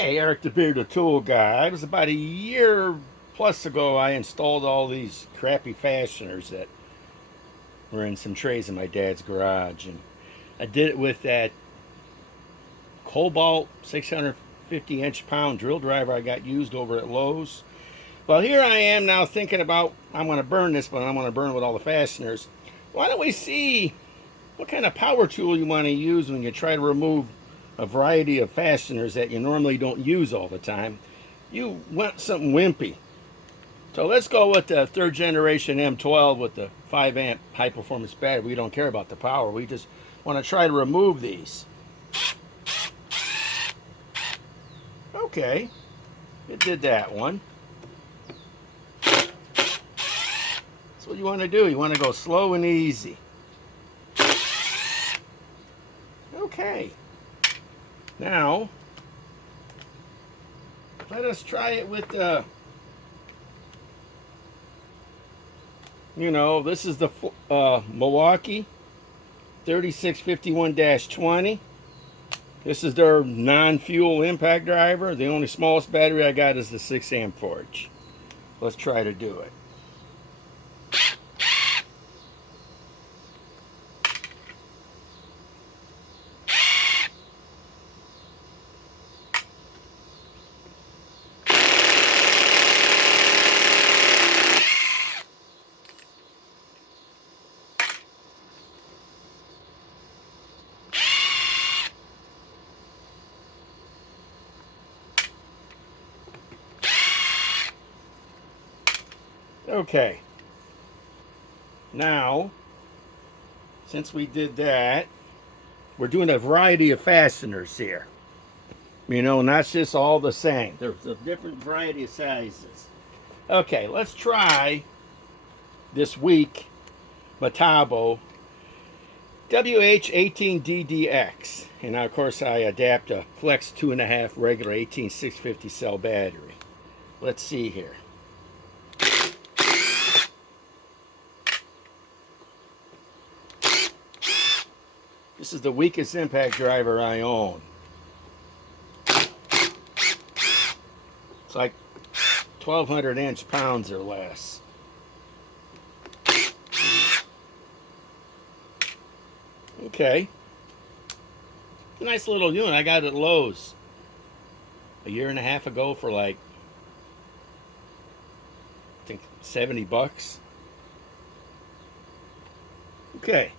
Hey, Eric the Bearded Tool Guy. It was about a year plus ago I installed all these crappy fasteners that were in some trays in my dad's garage. And I did it with that Cobalt 650 inch pound drill driver I got used over at Lowe's. Well, here I am now thinking about I'm going to burn this, but I'm going to burn with all the fasteners. Why don't we see what kind of power tool you want to use when you try to remove a variety of fasteners that you normally don't use all the time? You want something wimpy. So let's go with the third generation M12 with the 5 amp high performance battery. We don't care about the power. We just want to try to remove these. Okay, it did that one. That's what you want to do. You want to go slow and easy. Okay. Now, let us try it with the, this is the Milwaukee 3651-20. This is their non-fuel impact driver. The only smallest battery I got is the 6 amp forge. Let's try to do it. Okay, now, since we did that, we're doing a variety of fasteners here. Not just all the same. There's a different variety of sizes. Okay, let's try this weak Metabo WH18DDX. And now, of course, I adapt a Flex 2.5 regular 18650 cell battery. Let's see here. This is the weakest impact driver I own. It's like 1,200 inch-pounds or less. Okay. Nice little unit. I got it at Lowe's a year and a half ago for like, I think, 70 bucks. Okay.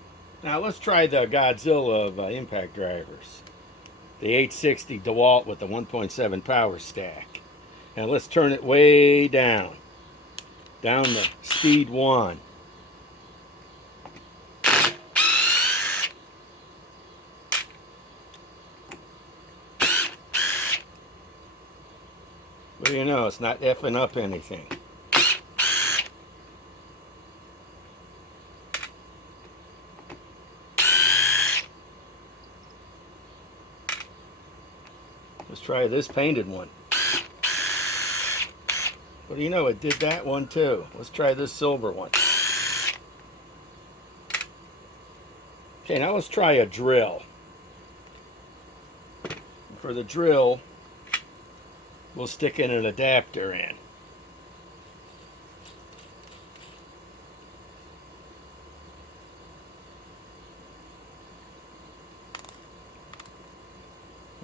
Now let's try the Godzilla of impact drivers. The 860 DeWalt with the 1.7 power stack. Now let's turn it way down. Down to speed 1. What do you know? It's not effing up anything. Let's try this painted one. What do you know? It did that one too. Let's try this silver one. Okay, now let's try a drill. For the drill, we'll stick in an adapter in.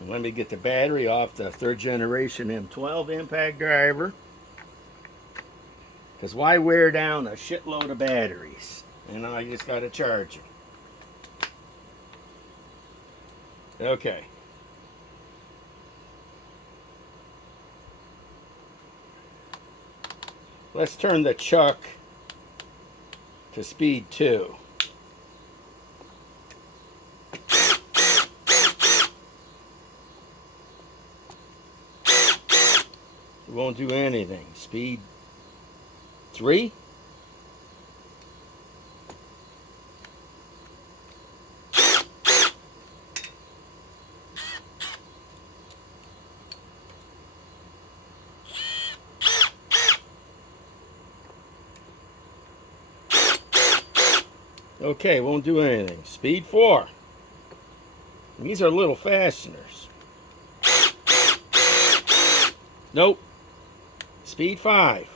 Let me get the battery off the third generation M12 impact driver. Because why wear down a shitload of batteries? I just got to charge them. Okay. Let's turn the chuck to speed 2. It won't do anything. Speed 3. Okay, won't do anything. Speed 4. And these are little fasteners. Nope. Speed 5.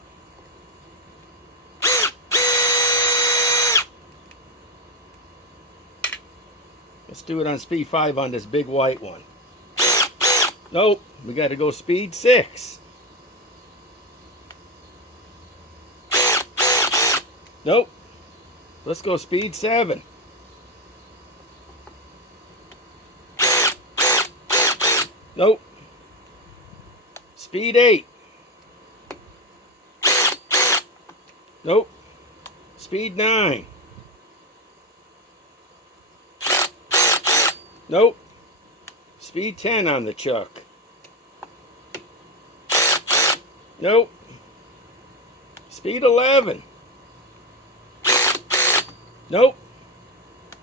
Let's do it on speed 5 on this big white one. Nope. We got to go speed 6. Nope. Let's go speed 7. Nope. Speed 8. Nope. Speed 9. Nope. Speed 10 on the chuck. Nope. Speed 11. Nope.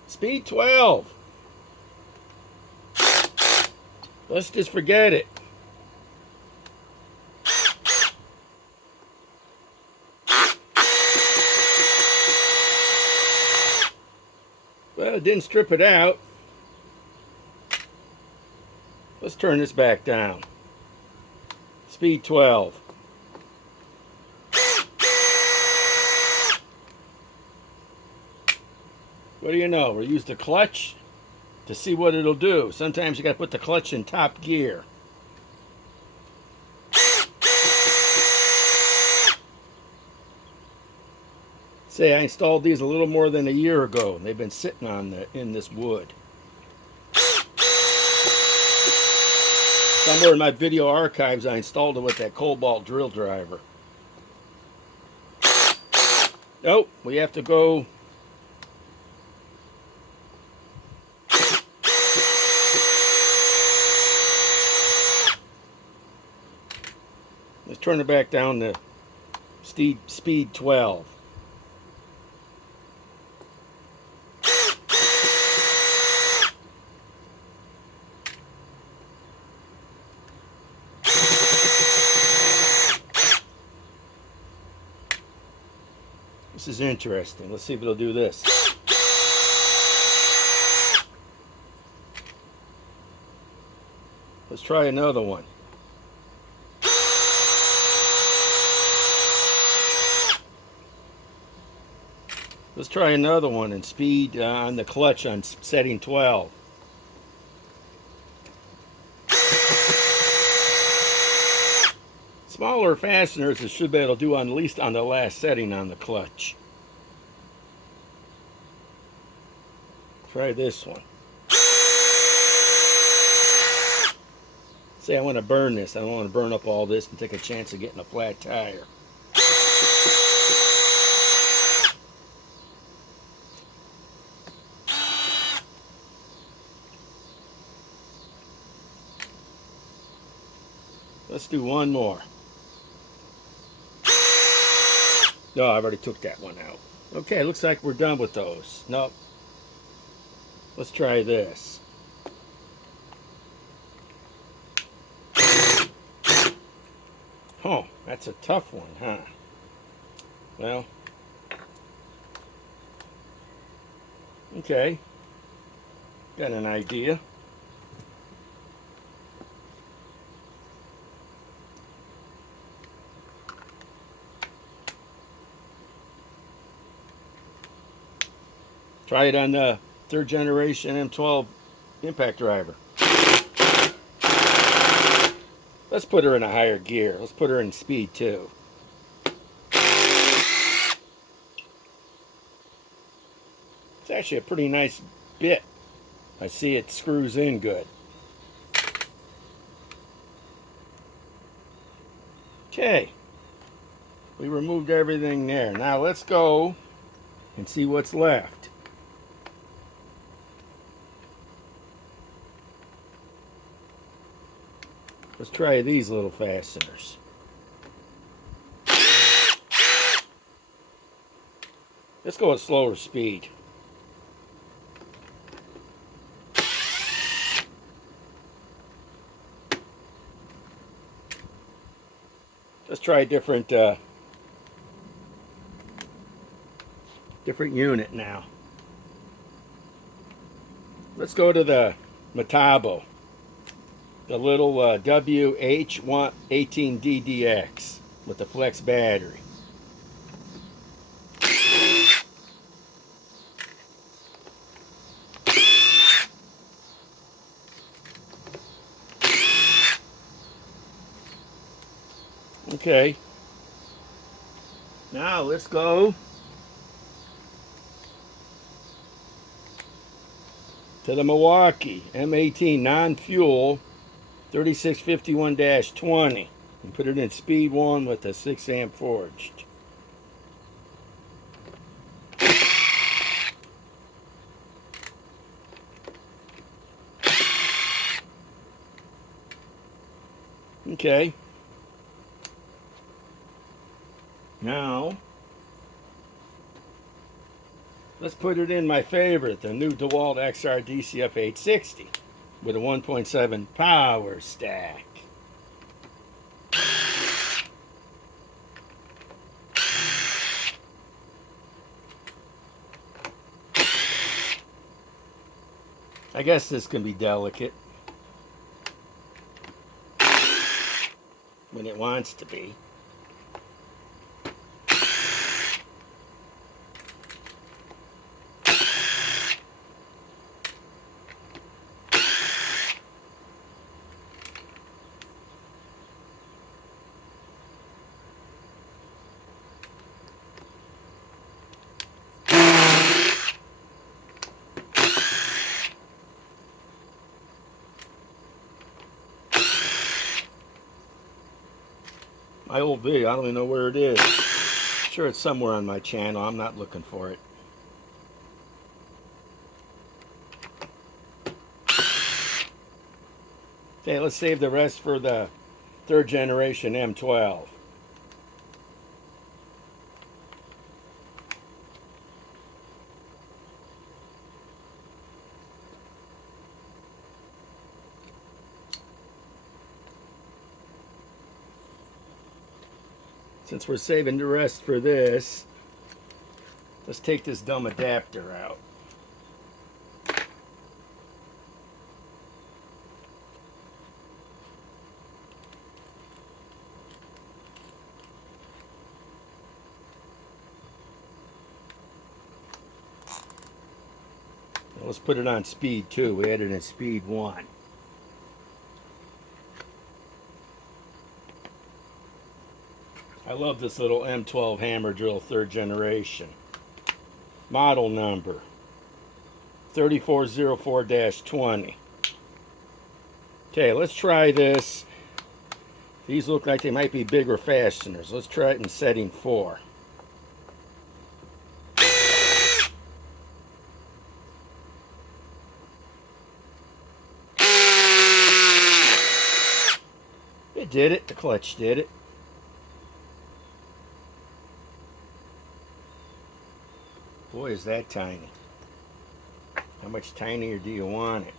Speed 12. Let's just forget it. Well, it didn't strip it out. Let's turn this back down. Speed 12. What do you know? We'll use the clutch to see what it'll do. Sometimes you got to put the clutch in top gear. Say, I installed these a little more than a year ago, and they've been sitting in this wood. Somewhere in my video archives, I installed it with that cobalt drill driver. Nope, we have to go. Let's turn it back down to speed 12. This is interesting. Let's see if it'll do this. Let's try another one. Let's try another one and speed on the clutch on setting 12. Smaller fasteners, it should be able to do at least on the last setting on the clutch. Try this one. Say I want to burn this. I don't want to burn up all this and take a chance of getting a flat tire. Let's do one more. No, I've already took that one out. Okay, looks like we're done with those. Nope. Let's try this. Oh, that's a tough one, huh? Well, okay. Got an idea. Try it on the 3rd generation M12 impact driver. Let's put her in a higher gear. Let's put her in speed 2. It's actually a pretty nice bit. I see it screws in good. Okay. We removed everything there. Now let's go and see what's left. Let's try these little fasteners. Let's go at slower speed. Let's try a different unit now. Let's go to the Metabo. the little WH18DDX with the flex battery. Okay. Now let's go to the Milwaukee M18 non-fuel 3651-20 and put it in speed 1 with a 6 amp forged. Okay. Now let's put it in my favorite, the new DeWalt XR DCF 860 with a 1.7 power stack. I guess this can be delicate when it wants to be. My old video, I don't even know where it is. I'm sure it's somewhere on my channel. I'm not looking for it. Okay, let's save the rest for the 3rd generation M12. Since we're saving the rest for this, let's take this dumb adapter out. Now let's put it on speed 2. We had it in speed 1. I love this little M12 hammer drill 3rd generation. Model number 3404-20. Okay, let's try this. These look like they might be bigger fasteners. Let's try it in setting 4. It did it. The clutch did it. Boy, is that tiny. How much tinier do you want it?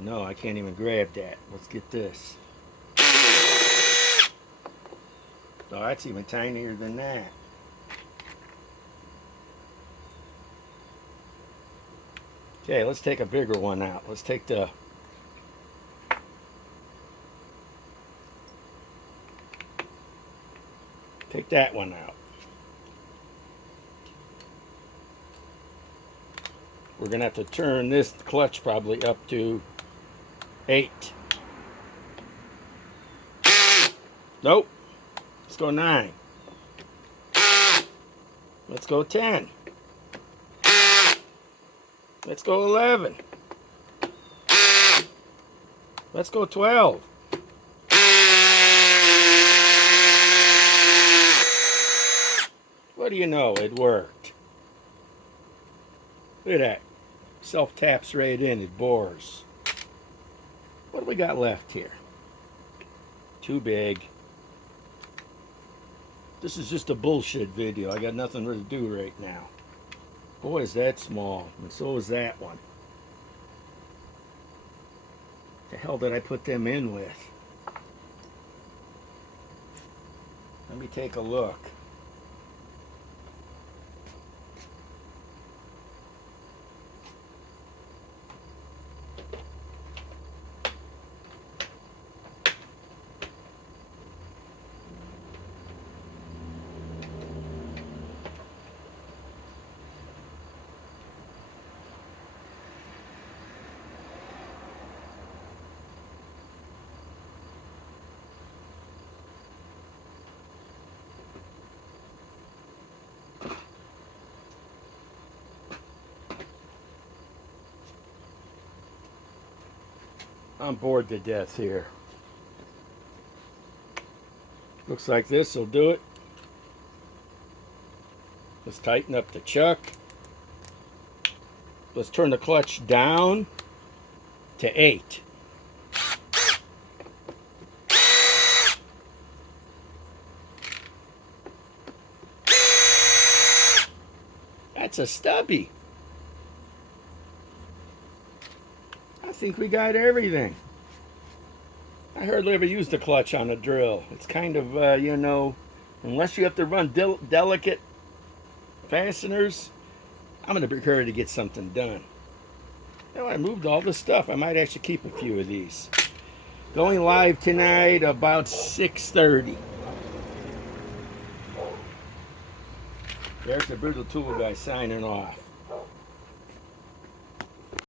No, I can't even grab that. Let's get this. Oh, that's even tinier than that. Okay, let's take a bigger one out. Let's take the that one out. We're gonna have to turn this clutch probably up to 8. Nope. Let's go 9. Let's go 10. Let's go 11. Let's go 12. What do you know? It worked. Look at that. Self-taps right in. It bores. What do we got left here? Too big. This is just a bullshit video. I got nothing to do right now. Boy, is that small. And so is that one. The hell did I put them in with? Let me take a look. I'm bored to death here. Looks like this will do it. Let's tighten up the chuck. Let's turn the clutch down to 8. That's a stubby. I think we got everything. I hardly ever use the clutch on a drill. It's kind of, you know, unless you have to run delicate fasteners, I'm going to be ready to get something done. Now I moved all this stuff. I might actually keep a few of these. Going live tonight about 6:30. There's the Brutal Tool guy signing off.